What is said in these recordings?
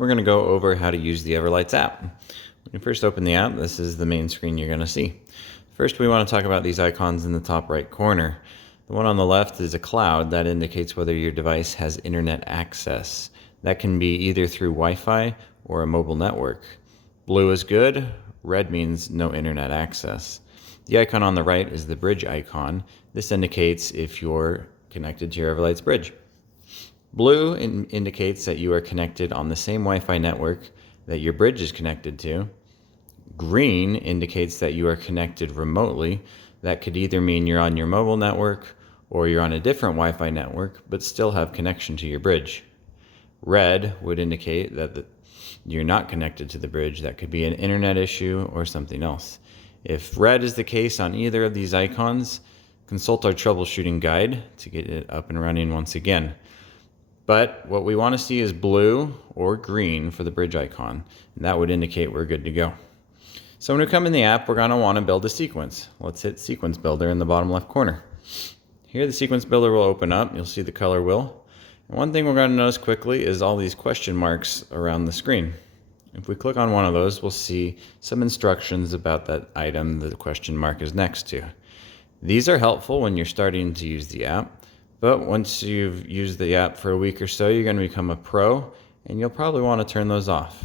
we're going to go over how to use the EverLights app. When you first open the app, this is the main screen you're going to see. First, we want to talk about these icons in the top right corner. The one on the left is a cloud that indicates whether your device has internet access. That can be either through Wi-Fi or a mobile network. Blue is good, red means no internet access. The icon on the right is the bridge icon. This indicates if you're connected to your EverLights bridge. Blue indicates that you are connected on the same Wi-Fi network that your bridge is connected to. Green indicates that you are connected remotely. That could either mean you're on your mobile network or you're on a different Wi-Fi network but still have connection to your bridge. Red would indicate that you're not connected to the bridge. That could be an internet issue or something else. If red is the case on either of these icons, consult our troubleshooting guide to get it up and running once again. But what we want to see is blue or green for the bridge icon, and that would indicate we're good to go. So when we come in the app, we're going to want to build a sequence. Let's hit Sequence Builder in the bottom left corner. Here the Sequence Builder will open up. You'll see the color wheel. And one thing we're going to notice quickly is all these question marks around the screen. If we click on one of those, we'll see some instructions about that item that the question mark is next to. These are helpful when you're starting to use the app, but once you've used the app for a week or so, you're going to become a pro, and you'll probably want to turn those off.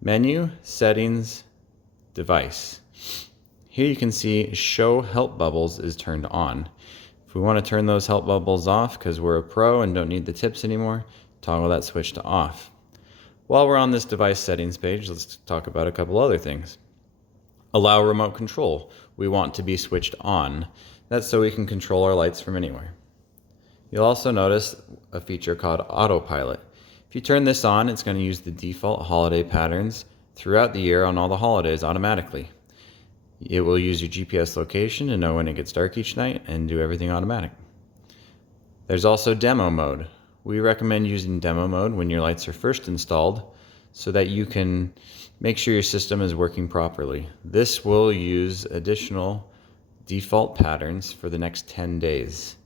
Menu, Settings, Device. Here you can see Show Help Bubbles is turned on. If we want to turn those help bubbles off because we're a pro and don't need the tips anymore, toggle that switch to off. While we're on this device settings page, let's talk about a couple other things. Allow remote control. We want to be switched on. That's so we can control our lights from anywhere. You'll also notice a feature called Autopilot. If you turn this on, it's going to use the default holiday patterns throughout the year on all the holidays automatically. It will use your GPS location to know when it gets dark each night and do everything automatic. There's also demo mode. We recommend using demo mode when your lights are first installed so that you can make sure your system is working properly. This will use additional default patterns for the next 10 days.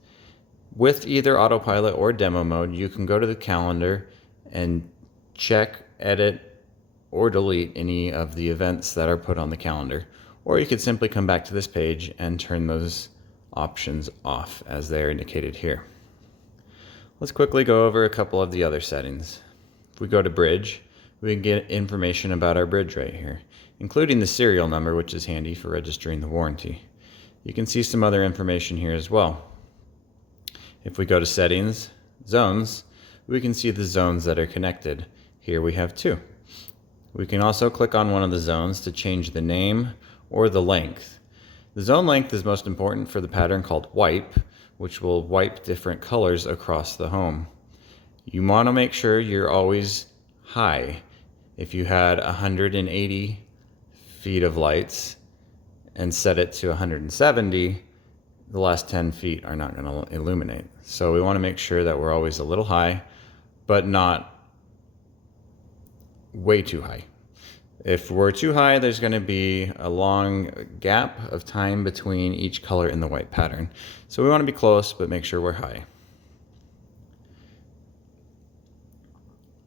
With either Autopilot or demo mode, you can go to the calendar and check, edit, or delete any of the events that are put on the calendar. Or you could simply come back to this page and turn those options off as they're indicated here. Let's quickly go over a couple of the other settings. If we go to bridge, we can get information about our bridge right here, including the serial number, which is handy for registering the warranty. You can see some other information here as well. If we go to settings, zones, we can see the zones that are connected. Here we have 2. We can also click on one of the zones to change the name or the length. The zone length is most important for the pattern called wipe, which will wipe different colors across the home. You want to make sure you're always high. If you had 180 feet of lights and set it to 170, the last 10 feet are not going to illuminate. So we want to make sure that we're always a little high, but not way too high. If we're too high, there's going to be a long gap of time between each color in the white pattern. So we want to be close, but make sure we're high.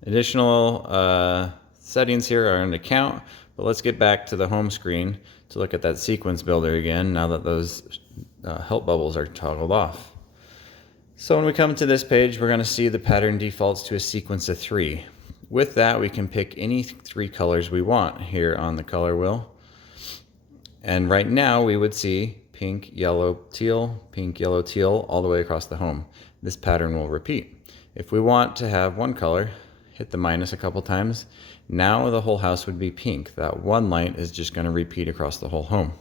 Additional settings here are under count, but let's get back to the home screen to look at that sequence builder again now that those help bubbles are toggled off. So when we come to this page, we're going to see the pattern defaults to a sequence of 3. With that, we can pick any 3 colors we want here on the color wheel. And right now we would see pink, yellow, teal, all the way across the home. This pattern will repeat. If we want to have one color, hit the minus a couple times. Now the whole house would be pink. That one light is just going to repeat across the whole home.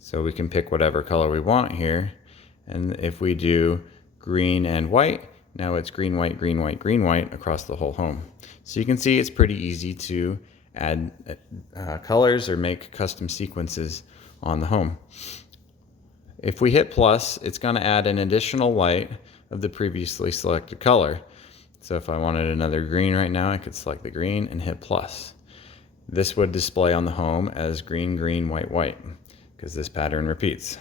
So we can pick whatever color we want here. And if we do green and white, now it's green, white, green, white, green, white across the whole home. So you can see it's pretty easy to add colors or make custom sequences on the home. If we hit plus, it's going to add an additional light of the previously selected color. So if I wanted another green right now, I could select the green and hit plus. This would display on the home as green, green, white, white, because this pattern repeats.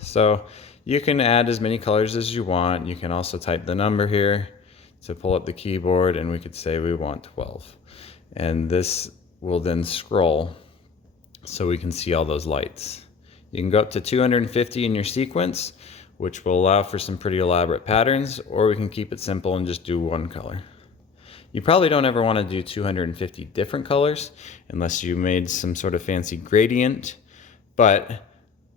So you can add as many colors as you want. You can also type the number here to pull up the keyboard, and we could say we want 12. And this will then scroll so we can see all those lights. You can go up to 250 in your sequence, which will allow for some pretty elaborate patterns, or we can keep it simple and just do one color. You probably don't ever want to do 250 different colors unless you made some sort of fancy gradient, but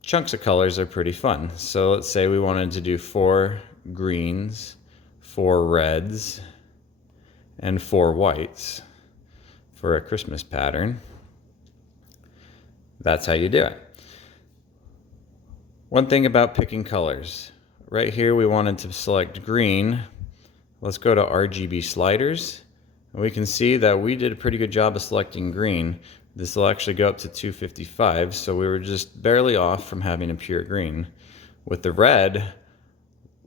chunks of colors are pretty fun. So let's say we wanted to do 4 greens, 4 reds, and 4 whites for a Christmas pattern. That's how you do it. One thing about picking colors. Right here we wanted to select green. Let's go to RGB sliders. And we can see that we did a pretty good job of selecting green. This will actually go up to 255, so we were just barely off from having a pure green. With the red,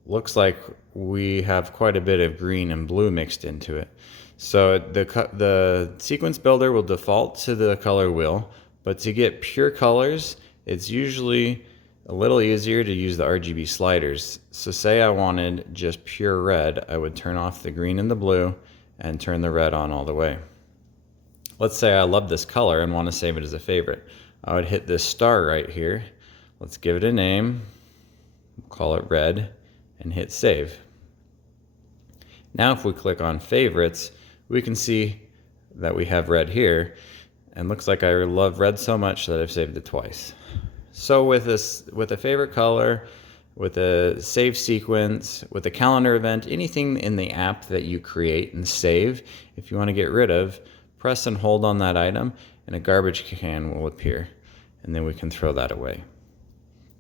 looks like we have quite a bit of green and blue mixed into it. So the sequence builder will default to the color wheel, but to get pure colors, it's usually a little easier to use the RGB sliders. So say I wanted just pure red, I would turn off the green and the blue and turn the red on all the way. Let's say I love this color and want to save it as a favorite. I would hit this star right here. Let's give it a name, call it red, and hit save. Now if we click on favorites, we can see that we have red here, and looks like I love red so much that I've saved it twice. So with a favorite color, with a save sequence, with a calendar event, anything in the app that you create and save, if you want to get rid of, press and hold on that item and a garbage can will appear, and then we can throw that away.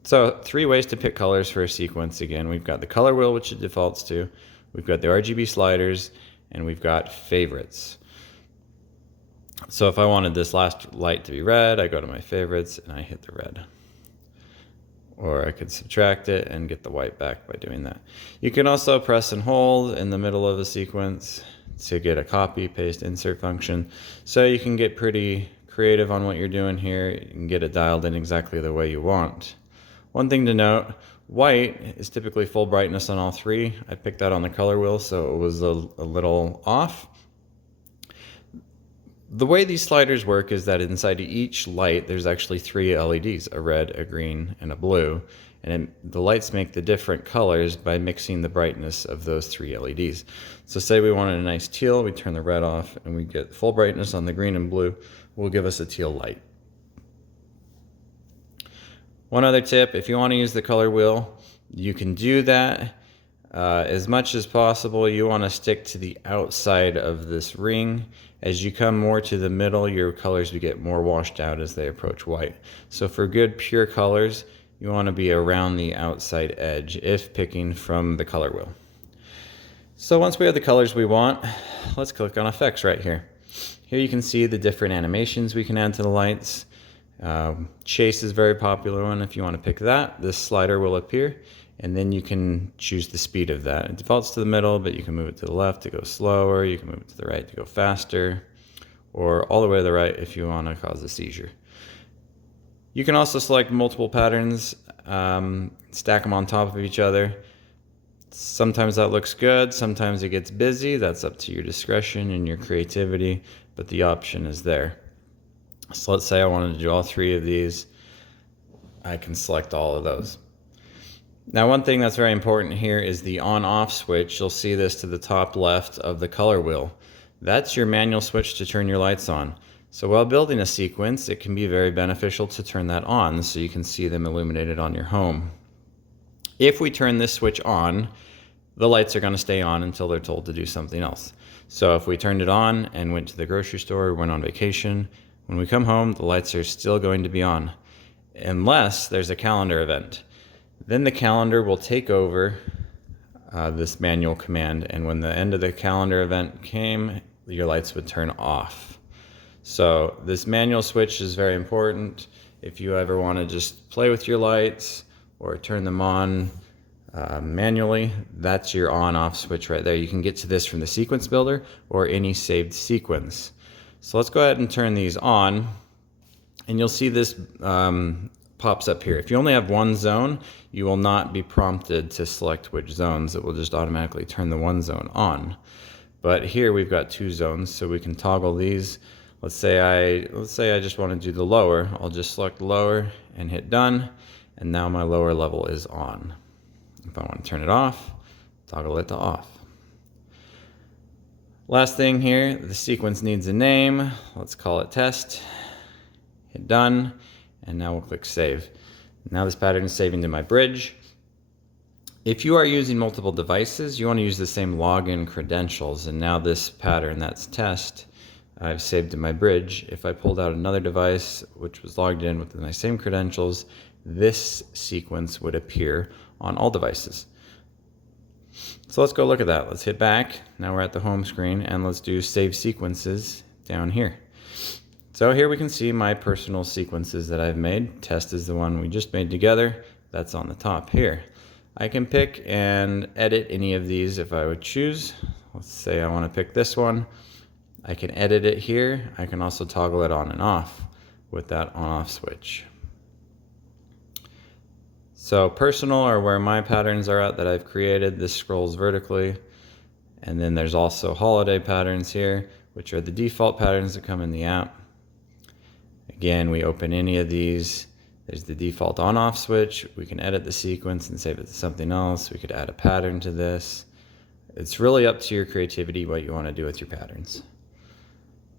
So 3 ways to pick colors for a sequence. Again, we've got the color wheel, which it defaults to, we've got the RGB sliders, and we've got favorites. So if I wanted this last light to be red, I go to my favorites and I hit the red. Or I could subtract it and get the white back by doing that. You can also press and hold in the middle of a sequence to get a copy, paste, insert function. So you can get pretty creative on what you're doing here. You can get it dialed in exactly the way you want. One thing to note, white is typically full brightness on all 3. I picked that on the color wheel, so it was a little off. The way these sliders work is that inside each light there's actually 3 LEDs, a red, a green, and a blue, and the lights make the different colors by mixing the brightness of those 3 LEDs. So say we wanted a nice teal, we turn the red off and we get full brightness on the green and blue, will give us a teal light. One other tip, if you want to use the color wheel, you can do that. As much as possible, you want to stick to the outside of this ring. As you come more to the middle, your colors will get more washed out as they approach white. So for good pure colors, you want to be around the outside edge if picking from the color wheel. So once we have the colors we want, let's click on effects right here. Here you can see the different animations we can add to the lights. Chase is a very popular one. If you want to pick that, this slider will appear, and then you can choose the speed of that. It defaults to the middle, but you can move it to the left to go slower, you can move it to the right to go faster, or all the way to the right if you want to cause a seizure. You can also select multiple patterns, stack them on top of each other. Sometimes that looks good, sometimes it gets busy. That's up to your discretion and your creativity, but the option is there. So let's say I wanted to do all 3 of these. I can select all of those. Now one thing that's very important here is the on-off switch. You'll see this to the top left of the color wheel. That's your manual switch to turn your lights on. So while building a sequence, it can be very beneficial to turn that on so you can see them illuminated on your home. If we turn this switch on, the lights are going to stay on until they're told to do something else. So if we turned it on and went to the grocery store, went on vacation, when we come home, the lights are still going to be on, unless there's a calendar event. Then the calendar will take over this manual command, and when the end of the calendar event came, your lights would turn off. So this manual switch is very important. If you ever want to just play with your lights or turn them on manually, that's your on-off switch right there. You can get to this from the sequence builder or any saved sequence. So let's go ahead and turn these on, and you'll see this pops up here. If you only have one zone, you will not be prompted to select which zones. It will just automatically turn the one zone on. But here we've got two zones, so we can toggle these. Let's say I just want to do the lower. I'll just select lower and hit done, and now my lower level is on. If I want to turn it off, toggle it to off. Last thing here, the sequence needs a name. Let's call it test. Hit done, and now we'll click save. Now this pattern is saving to my bridge. If you are using multiple devices, you want to use the same login credentials, and now this pattern, that's test, I've saved to my bridge. If I pulled out another device which was logged in with my same credentials, this sequence would appear on all devices. So let's go look at that. Let's hit back. Now we're at the home screen, and let's do save sequences down here. So here we can see my personal sequences that I've made. Test is the one we just made together. That's on the top here. I can pick and edit any of these if I would choose. Let's say I want to pick this one. I can edit it here. I can also toggle it on and off with that on-off switch. So personal are where my patterns are at that I've created. This scrolls vertically. And then there's also holiday patterns here, which are the default patterns that come in the app. Again, we open any of these. There's the default on-off switch. We can edit the sequence and save it to something else. We could add a pattern to this. It's really up to your creativity what you want to do with your patterns.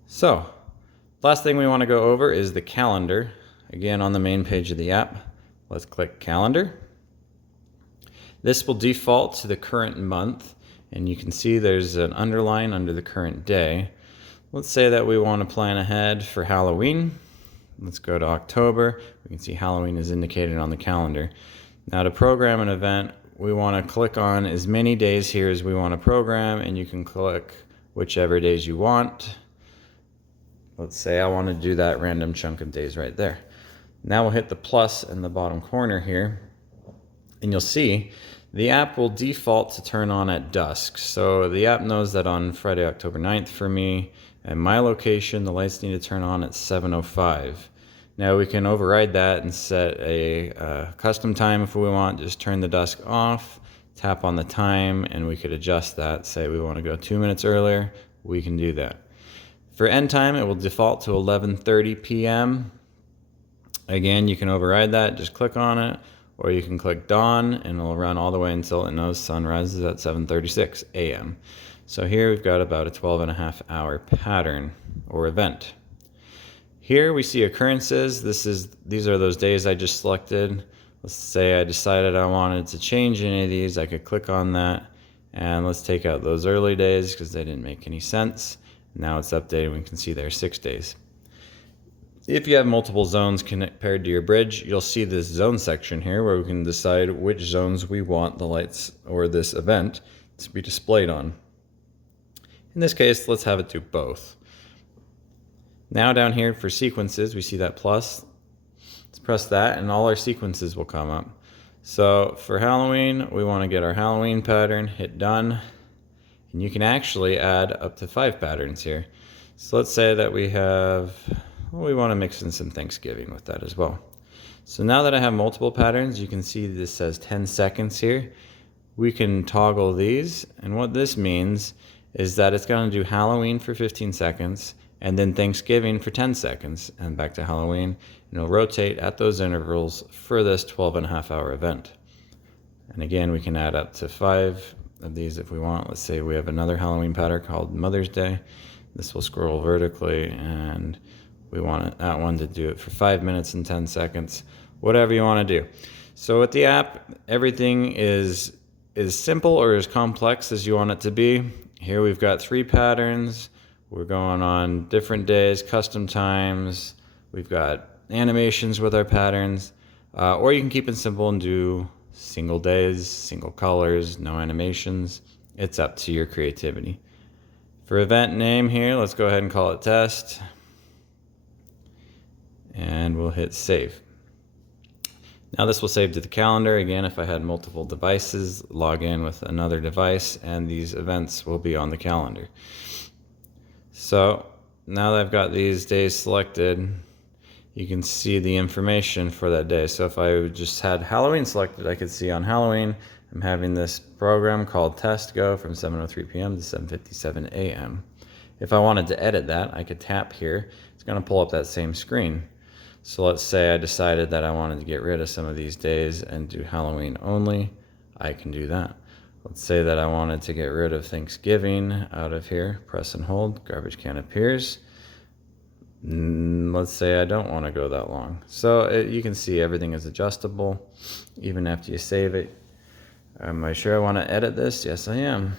So, last thing we want to go over is the calendar. Again, on the main page of the app, let's click calendar. This will default to the current month, and you can see there's an underline under the current day. Let's say that we want to plan ahead for Halloween. Let's go to October. We can see Halloween is indicated on the calendar. Now to program an event, we want to click on as many days here as we want to program, and you can click whichever days you want. Let's say I want to do that random chunk of days right there. Now we'll hit the plus in the bottom corner here, and you'll see the app will default to turn on at dusk. So the app knows that on Friday, October 9th for me, at my location, the lights need to turn on at 7:05. Now we can override that and set a custom time if we want. Just turn the dusk off, tap on the time, and we could adjust that. Say we want to go 2 minutes earlier, we can do that. For end time, it will default to 11:30 p.m. Again, you can override that. Just click on it, or you can click dawn, and it'll run all the way until it knows sunrise is at 7:36 a.m. So here we've got about a 12.5 hour pattern or event. Here we see occurrences. These are those days I just selected. Let's say I decided I wanted to change any of these. I could click on that, and let's take out those early days because they didn't make any sense. Now it's updated. We can see there are 6 days. If you have multiple zones paired to your bridge, you'll see this zone section here where we can decide which zones we want the lights or this event to be displayed on. In this case, let's have it do both. Now down here for sequences, we see that plus. Let's press that and all our sequences will come up. So for Halloween, we want to get our Halloween pattern, hit done. And you can actually add up to 5 patterns here. So let's say that we want to mix in some Thanksgiving with that as well. So now that I have multiple patterns, you can see this says 10 seconds here. We can toggle these, and what this means is that it's going to do Halloween for 15 seconds, and then Thanksgiving for 10 seconds, and back to Halloween, and it'll rotate at those intervals for this 12.5 hour event. And again, we can add up to 5 of these if we want. Let's say we have another Halloween pattern called Mother's Day. This will scroll vertically, and we want that one to do it for 5 minutes and 10 seconds, whatever you want to do. So with the app, everything is as simple or as complex as you want it to be. Here we've got 3 patterns. We're going on different days, custom times. We've got animations with our patterns, or you can keep it simple and do single days, single colors, no animations. It's up to your creativity. For event name here, let's go ahead and call it test. And we'll hit save. Now this will save to the calendar. Again, if I had multiple devices, log in with another device, and these events will be on the calendar. So now that I've got these days selected, you can see the information for that day. So if I just had Halloween selected, I could see on Halloween, I'm having this program called Test Go from 7:03 p.m. to 7:57 a.m. If I wanted to edit that, I could tap here. It's going to pull up that same screen. So let's say I decided that I wanted to get rid of some of these days and do Halloween only. I can do that. Let's say that I wanted to get rid of Thanksgiving out of here. Press and hold, garbage can appears. Let's say I don't want to go that long. So you can see everything is adjustable even after you save it. Am I sure I want to edit this? Yes, I am.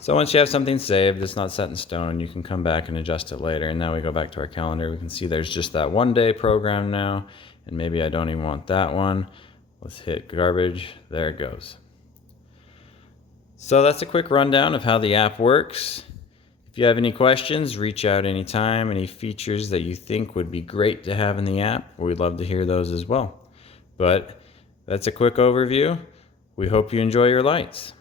So once you have something saved, it's not set in stone, you can come back and adjust it later. And now we go back to our calendar. We can see there's just that one day program now, and maybe I don't even want that one. Let's hit garbage. There it goes. So that's a quick rundown of how the app works. If you have any questions, reach out anytime. Any features that you think would be great to have in the app, we'd love to hear those as well. But that's a quick overview. We hope you enjoy your lights.